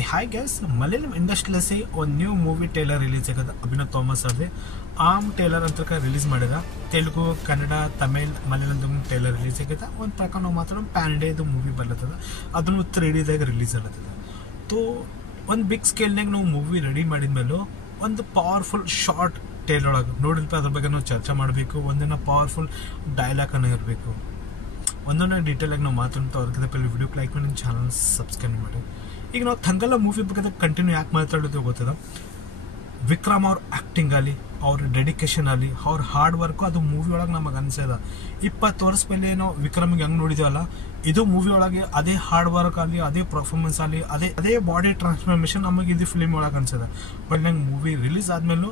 हाय guys Malayalam industry से new movie trailer release आगद Abhinav Thomas अवे आम ट्रेलर अंत release Telugu Kannada Tamil Malayalam trailer release आगद प्रकार ना पैन इंडिया मूवी बरतद अदू 3D रिलीज आगद तो बिग स्केल ना movie ready powerful short trailer नोड़ी अದ್ರ ಬಗ್ಗೆ ನಾವು ಚರ್ಚೆ ಮಾಡಬೇಕು ಒಂದನ್ನ ಪವರ್ಫುಲ್ ಡೈಲಾಗ್ ಅನ್ನು ಇರಬೇಕು ಒಂದನ್ನ ಡೀಟೇಲ್ ಆಗಿ ನಾವು ಮಾತಾಡ್ತಾ ಅದಕ್ಕಿಂತ ಪहिले ವಿಡಿಯೋಗೆ ಲೈಕ್ ಮಾಡಿ ಚಾನೆಲ್ ಸಬ್ಸ್ಕ್ರೈಬ್ ಮಾಡಿ ಈಗ ನಾವು ತಂಗಲ ಮೂವಿ ಬಗ್ಗೆ ಕಂಟಿನ್ಯೂ ಯಾಕೆ ಮಾತಾಡೋದು ಗೊತ್ತದ ವಿಕ್ರಮ್ ಅವ್ರ ಆಕ್ಟಿಂಗ್ ಅಲ್ಲಿ ಅವ್ರ ಡೆಡಿಕೇಶನ್ ಅಲ್ಲಿ ಅವ್ರ ಹಾರ್ಡ್ ವರ್ಕ್ ಅದು ಮೂವಿ ಒಳಗೆ ನಮಗೆ ಅನ್ಸದ 20 ವರ್ಷ ಮೇಲೆ ನಾವು ವಿಕ್ರಮ್ಗೆ ಹೆಂಗ್ ನೋಡಿದೇವಲ್ಲ ಇದು ಮೂವಿ ಒಳಗೆ ಅದೇ ಹಾರ್ಡ್ ವರ್ಕ್ ಅಲ್ಲಿ ಅದೇ ಪರ್ಫಾರ್ಮೆನ್ಸ್ ಅಲ್ಲಿ ಅದೇ ಬಾಡಿ ಟ್ರಾನ್ಸ್ಫಾರ್ಮೇಶನ್ ನಮಗೆ ಇದು ಫಿಲ್ಮ್ ಒಳಗೆ ಅನ್ಸದ ಬಟ್ ನಂಗೆ ಮೂವಿ ರಿಲೀಸ್ ಆದ್ಮೇಲೂ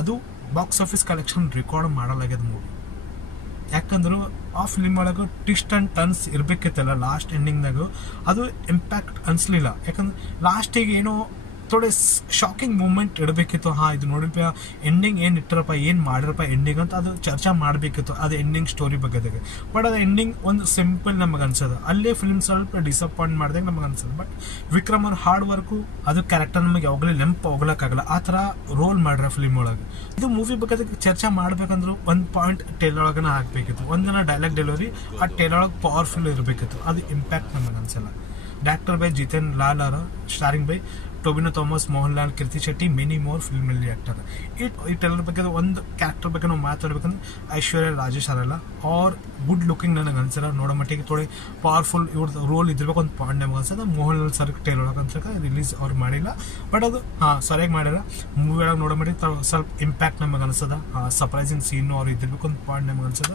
ಅದು ಬಾಕ್ಸ್ ಆಫೀಸ್ ಕಲೆಕ್ಷನ್ ರೆಕಾರ್ಡ್ ಮಾಡಲಾಗ್ಯದ ಮೂವಿ ಯಾಕಂದ್ರೆ ಆ ಫಿಲ್ಮ್ ಒಳಗೆ ಟ್ವಿಸ್ಟ್ ಅಂಡ್ ಟರ್ನ್ಸ್ ಇರ್ಬೇಕಿತ್ತಲ್ಲ ಲಾಸ್ಟ್ ಎಂಡಿಂಗ್ನಾಗ ಅದು ಇಂಪ್ಯಾಕ್ಟ್ ಅನ್ಸ್ಲಿಲ್ಲ ಯಾಕಂದ್ರೆ ಲಾಸ್ಟಿಗೆ ಏನೋ थोड़े ಶಾಕಿಂಗ್ ಮೂಮೆಂಟ್ ಇಡಬೇಕಿತ್ತು ಇದು ನೋಡಿಪ ಎಂಡಿಂಗ್ ಏನು ಇಟ್ಟರಪ್ಪ ಏನು ಮಾಡಿರಪ್ಪ ಎಂಡಿಂಗ್ ಅಂತ ಅದು ಚರ್ಚೆ ಮಾಡಬೇಕಿತ್ತು ಅದು ಎಂಡಿಂಗ್ ಸ್ಟೋರಿ ಬಗ್ಗೆ ಬಟ್ ಅದು ಎಂಡಿಂಗ್ ಒಂದು ಸಿಂಪಲ್ ನಮಗೆ ಅನ್ಸೋದು ಅಲ್ಲೇ ಫಿಲ್ಮ್ ಸ್ವಲ್ಪ ಡಿಸಪಾಯಿಂಟ್ ಮಾಡಿದಾಗ ನಮಗೆ ಅನ್ಸೋದು ಬಟ್ ವಿಕ್ರಮ್ ಅವ್ರ ಹಾರ್ಡ್ ವರ್ಕು ಅದು ಕ್ಯಾರೆಕ್ಟರ್ ನಮಗೆ ಯಾವಾಗಲೇ ನೆನಪು ಹೋಗ್ಲಕ್ಕಾಗಲ್ಲ ಆ ಥರ ರೋಲ್ ಮಾಡ್ರ ಫಿಲ್ಮ್ ಒಳಗೆ ಇದು ಮೂವಿ ಬಗ್ಗೆ ಚರ್ಚೆ ಮಾಡ್ಬೇಕಂದ್ರೆ ಒಂದು ಪಾಯಿಂಟ್ ಟೇಲರ್ ಒಳಗನ ಹಾಕ್ಬೇಕಿತ್ತು ಒಂದಿನ ಡೈಲಾಗ್ ಡೆಲಿವರಿ ಆ ಟೇಲರ್ ಒಳಗೆ ಪವರ್ಫುಲ್ ಇರಬೇಕಿತ್ತು ಅದು ಇಂಪ್ಯಾಕ್ಟ್ ನಮಗೆ ಅನ್ಸಲ್ಲ ಡೈರೆಕ್ಟರ್ ಬೈ ಜಿತೇನ್ ಲಾಲ್ ಅವರ starring by Tovino Thomas Mohanlal Keerthy Shetty many more film ಅಲ್ಲಿ ಆಕ್ಟರ್ ಈ ಟ್ರೇಲರ್ ಬಗ್ಗೆ ಒಂದು ಕ್ಯಾರೆಕ್ಟರ್ ಬಗ್ಗೆ ನಾವು ಮಾತಾಡ್ಬೇಕಂದ್ರೆ ಐಶ್ವರ್ಯ ರಾಜೇಶ್ ಅವರಲ್ಲ ಅವ್ರ ಗುಡ್ ಲುಕಿಂಗ್ ನನಗೆ ಅನ್ಸಲ್ಲ ನೋಡೋ ಮಟ್ಟಿಗೆ ಥೋಡೆ ಪವರ್ಫುಲ್ ಇವ್ರದ್ದು ರೋಲ್ ಇದ್ದಿರ್ಬೇಕು ಒಂದು ಪಾಯಿಂಟ್ ನಮಗೆ ಅನ್ಸದ ಮೋಹನ್ಲಾಲ್ ಸರ್ ಟ್ರೇಲರ್ ಅಂತ ರಿಲೀಸ್ ಅವ್ರು ಮಾಡಿಲ್ಲ ಬಟ್ ಅದು ಸರಿಯಾಗಿ ಮಾಡ್ಯಾರ ಮೂವಿ ಒಳಗೆ ನೋಡೋ ಮಟ್ಟಿಗೆ ಸ್ವಲ್ಪ ಇಂಪ್ಯಾಕ್ಟ್ ನಮಗೆ ಅನ್ಸದ ಸರ್ಪ್ರೈಸಿಂಗ್ ಸೀನ್ ಅವ್ರು ಇದ್ದಿರ್ಬೇಕು ಒಂದು ಪಾಯಿಂಟ್ ನಮಗೆ ಅನ್ಸದ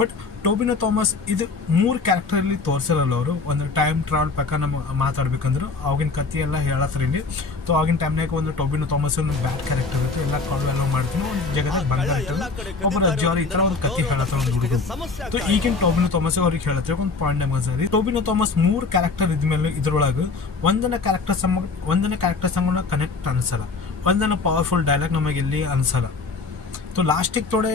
ಬಟ್ ಟೊಬಿನೋ ಥಾಮಸ್ ಇದು 3 ಕ್ಯಾರೆಕ್ಟರ್ ಅಲ್ಲಿ ತೋರಿಸಿರಲ್ಲ ಅವರು ಒಂದು ಟೈಮ್ ಟ್ರಾವೆಲ್ ಪ್ರಕಾರ ನಮಗೆ ಮಾತಾಡ್ಬೇಕಂದ್ರೆ ಅವಾಗಿನ ಕಥೆ ಎಲ್ಲ ಹೇಳತ್ತರ ಇಲ್ಲಿ तो ಆಗಿನ ಟೈಮ್ನಾಗ ಒಂದು ಟೊಬಿನೋ ಥಾಮಸ್ ಒಂದು ಬ್ಯಾಡ್ ಕ್ಯಾರೆಕ್ಟರ್ ಇರುತ್ತೆ ಎಲ್ಲ ಕಾಲ್ ಎಲ್ಲ ಮಾಡ್ತೀನಿ ಒಂದು ಜಗದಾಗ ಬಂಗಾರ ಇಟ್ಟಲ್ಲ ಒಬ್ಬರು ಅಜ್ಜಿ ಅವ್ರು ಈ ತರ ಒಂದು ಕಥೆ ಹೇಳತ್ತಾರ ಒಂದು ಹುಡುಗ ಸೊ ಈಗಿನ ಟೊಬಿನೋ ಥಾಮಸ್ ಅವ್ರಿಗೆ ಹೇಳತ್ತಾರೆ ಒಂದು ಪಾಯಿಂಟ್ ನಮಗೆ ಸರಿ ಟೊಬಿನೋ ಥಾಮಸ್ 3 ಕ್ಯಾರೆಕ್ಟರ್ ಇದ್ಮೇಲೆ ಇದ್ರೊಳಗೆ ಒಂದನ್ನ ಕ್ಯಾರೆಕ್ಟರ್ ಸಂಗಡ ಕನೆಕ್ಟ್ ಅನ್ಸಲ್ಲ ಒಂದನ್ನ ಪವರ್ಫುಲ್ ಡೈಲಾಗ್ ನಮಗೆ ಇಲ್ಲಿ ಅನ್ಸಲ್ಲ तो लास्टिಗೆ थोड़े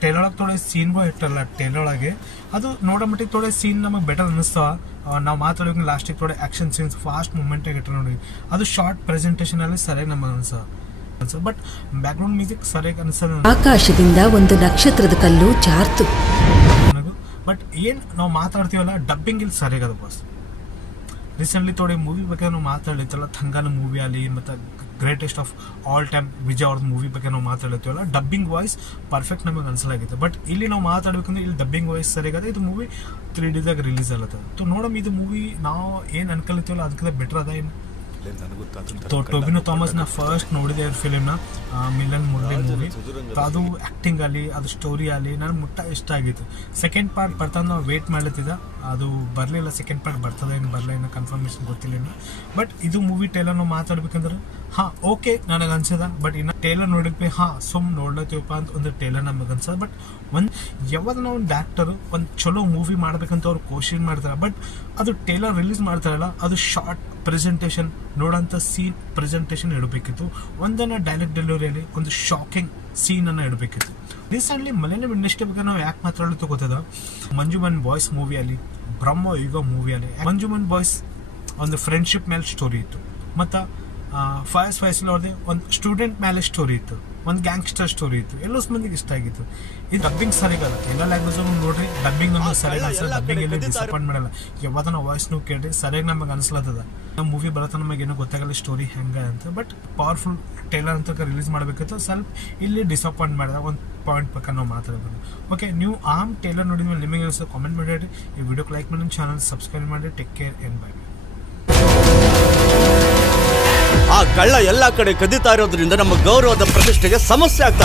ट्रेलर ಒಳಗೆ थोड़े सीन ಇಟ್ಟಲ್ಲ ट्रेलर ಒಳಗೆ ಅದು ನೋಡೋ ಮಟ್ಟಿಗೆ थोड़े सीन ನಮಗೆ ಬೆಟರ್ ಅನಿಸ್ತಾವ ನಾವು ಮಾತಾಡೋಕೆ ಲಾಸ್ಟಿಗೆ थोड़े ಆಕ್ಷನ್ ಸೀನ್ಸ್ ಫಾಸ್ಟ್ ಮೂವ್ಮೆಂಟ್ ಆಗಿ ಇಟ್ಟರೆ ನೋಡಿ ಅದು ಶಾರ್ಟ್ ಪ್ರೆಸೆಂಟೇಷನ್ ಅಲ್ಲಿ ಸರಿಯಾಗಿ ನಮಗೆ ಅನ್ಸ ಬಟ್ ಬ್ಯಾಕ್ ಗ್ರೌಂಡ್ ಮ್ಯೂಸಿಕ್ ಸರಿಯಾಗಿ ಅನ್ಸಲ್ಲ ಆಕಾಶದಿಂದ ಒಂದು ನಕ್ಷತ್ರದ ಕಲ್ಲು ಜಾರ್ತು ಬಟ್ ಏನು ನಾವು ಮಾತಾಡ್ತೀವಲ್ಲ ಡಬ್ಬಿಂಗ್ ಇಲ್ಲಿ ಸರಿಯಾಗದ ಬಾಸ್ ರೀಸೆಂಟ್ಲಿ ಥೋಡೆ ಮೂವಿ ಬಗ್ಗೆ ನಾವು ಮಾತಾಡ್ಲಿತ್ತಲ್ಲ ಥಂಗಾನ ಮೂವಿ ಅಲ್ಲಿ ಮತ್ತು greatest of all time Vijay ಅವ್ರದ್ದು ಮೂವಿ ಬಗ್ಗೆ ನಾವು ಮಾತಾಡ್ತೀವಲ್ಲ ಡಬ್ಬಿಂಗ್ ವಾಯ್ಸ್ ಪರ್ಫೆಕ್ಟ್ ನಮಗೆ ಅನ್ಸಲಾಗಿತ್ತು ಬಟ್ ಇಲ್ಲಿ ನಾವು ಮಾತಾಡ್ಬೇಕಂದ್ರೆ ಇಲ್ಲಿ ಡಬ್ಬಿಂಗ್ ವಾಯ್ಸ್ ಸರಿಯಾಗದ ಇದು ಮೂವಿ 3D ರಿಲೀಸ್ ಆಗತ್ತೆ ಸೊ ನೋಡಮ್ ಇದು ಮೂವಿ ನಾವು ಏನು ಅನ್ಕೊಳ್ತೀವಲ್ಲ ಅದಕ್ಕಿಂತ ಬೆಟರ್ ಅದ ಏನು तो ಟೊಬಿನೋ ಥಾಮಸ್ ನ ಫಸ್ಟ್ ನೋಡಿದೆ ಫಿಲ್ಮ್ ನ ಮಿಲನ್ ಮುರಳಿ ಮೂವಿ ಅದು ಆಕ್ಟಿಂಗ್ ಅಲ್ಲಿ ಅದು ಸ್ಟೋರಿ ಅಲ್ಲಿ ನನಗೆ ಮುಟ್ಟ ಇಷ್ಟ ಆಗಿತ್ತು ಸೆಕೆಂಡ್ ಪಾರ್ಟ್ ಬರ್ತದ ನಾವು ವೇಟ್ ಮಾಡ್ಲತ್ತಿದ್ದ ಅದು ಬರಲಿಲ್ಲ ಸೆಕೆಂಡ್ ಪಾರ್ಟ್ ಬರ್ತದ ಏನು ಬರಲ್ಲ ಏನೋ ಕನ್ಫರ್ಮೇಶನ್ ಗೊತ್ತಿಲ್ಲ ಬಟ್ ಇದು ಮೂವಿ ಟೇಲರ್ ನಾವು ಮಾತಾಡ್ಬೇಕಂದ್ರೆ ಓಕೆ ನನಗೆ ಅನ್ಸದ ಬಟ್ ಇನ್ನು ಟೇಲರ್ ನೋಡಿದ್ವಿ ಸುಮ್ ನೋಡ್ಲತ್ತೀವಪ್ಪ ಅಂತ ಒಂದು ಟೇಲರ್ ನಮಗೆ ಅನ್ಸದ ಬಟ್ ಯಾವಾಗ ನಾವು ಒಂದು ಡೈರೆಕ್ಟರ್ ಒಂದು ಚಲೋ ಮೂವಿ ಮಾಡ್ಬೇಕಂತ ಅವ್ರು ಕೋಶಿಶ್ ಮಾಡ್ತಾರೆ ಬಟ್ ಅದು ಟೇಲರ್ ರಿಲೀಸ್ ಮಾಡ್ತಾರಲ್ಲ ಅದು ಶಾರ್ಟ್ ಪ್ರೆಸೆಂಟೇಷನ್ ನೋಡೋಂಥ ಸೀನ್ ಪ್ರೆಸೆಂಟೇಷನ್ ಇಡಬೇಕಿತ್ತು ಒಂದನ್ನ ಡೈಲಾಗ್ ಡೆಲಿವರಿಯಲ್ಲಿ ಒಂದು ಶಾಕಿಂಗ್ ಸೀನ್ ಅನ್ನ ಇಡಬೇಕಿತ್ತು ರೀಸೆಂಟ್ಲಿ ಮಲಯಾಳಂ ಇಂಡಸ್ಟ್ರಿ ಬಗ್ಗೆ ನಾವು ಯಾಕೆ ಮಾತಾಡೋದು ಗೊತ್ತದ ಮಂಜುಮನ್ ಬಾಯ್ಸ್ ಮೂವಿಯಲ್ಲಿ ಬ್ರಹ್ಮ ಯುಗ ಮೂವಿಯಲ್ಲಿ ಮಂಜುಮನ್ ಬಾಯ್ಸ್ ಒಂದು ಫ್ರೆಂಡ್ಶಿಪ್ ಮೇಲೆ ಸ್ಟೋರಿ ಇತ್ತು ಮತ್ತು ಫಯಸ್ ಫೈಸಲ್ ಅವ್ರದ್ದು ಒಂದು ಸ್ಟೂಡೆಂಟ್ ಮೇಲೆ ಸ್ಟೋರಿ ಇತ್ತು ಒಂದು ಗ್ಯಾಂಗ್ಸ್ಟರ್ ಸ್ಟೋರಿ ಇತ್ತು ಎಲ್ಲೋ ಮಂದಿಗೆ ಇಷ್ಟ ಆಗಿತ್ತು ಈ ಡಬ್ಬಿಂಗ್ ಸರಿಗಲ್ಲ ಎಲ್ಲ ಲ್ಯಾಂಗ್ವೇಜ್ ನೋಡ್ರಿ ಡಬ್ಬಿಂಗ್ ನಮಗೆ ಸರಿಯಾಗಿ ಅನ್ಸಲ್ಲ ಡಬ್ಬಿಂಗ್ ಎಲ್ಲಿ ಡಿಸಪಾಯಿಂಟ್ ಮಾಡಲ್ಲ ಯಾವಾಗ ನಾವು ವಾಯ್ಸ್ ನೀವು ಕೇಳಿ ಸರಿಯಾಗಿ ನಮಗೆ ಅನ್ಸ್ಲತ್ತದ ನಮ್ಮ ಮೂವಿ ಬರತ್ತ ನಮಗೆ ಏನೋ ಗೊತ್ತಾಗಲ್ಲ ಸ್ಟೋರಿ ಹೆಂಗೆ ಅಂತ ಬಟ್ ಪವರ್ಫುಲ್ ಟೇಲರ್ ಅಂತ ರಿಲೀಸ್ ಮಾಡಬೇಕಿತ್ತು ಸ್ವಲ್ಪ ಇಲ್ಲಿ ಡಿಸಪಾಯಿಂಟ್ ಮಾಡಿದ ಒಂದು ಪಾಯಿಂಟ್ ಪ್ರಕಾರ ನಾವು ಮಾತಾಡೋದು ಓಕೆ ನೀವು ಟೇಲರ್ ನೋಡಿದ್ಮೇಲೆ ನಿಮಗೆ ಕಾಮೆಂಟ್ ಮಾಡಿ ಈ ವಿಡಿಯೋಕ್ಕೆ ಲೈಕ್ ಮಾಡಿ ಚಾನಲ್ ಸಬ್ಸ್ಕ್ರೈಬ್ ಮಾಡಿ ಟೇಕ್ ಕೇರ್ ಅಂಡ್ ಬೈ ಆ ಕಳ್ಳ ಎಲ್ಲಾ ಕಡೆ ಕದಿತಾ ಇರೋದ್ರಿಂದ ನಮ್ಮ ಗೌರವದ ಪ್ರತಿಷ್ಠೆಗೆ ಸಮಸ್ಯೆ ಆಗ್ತಾ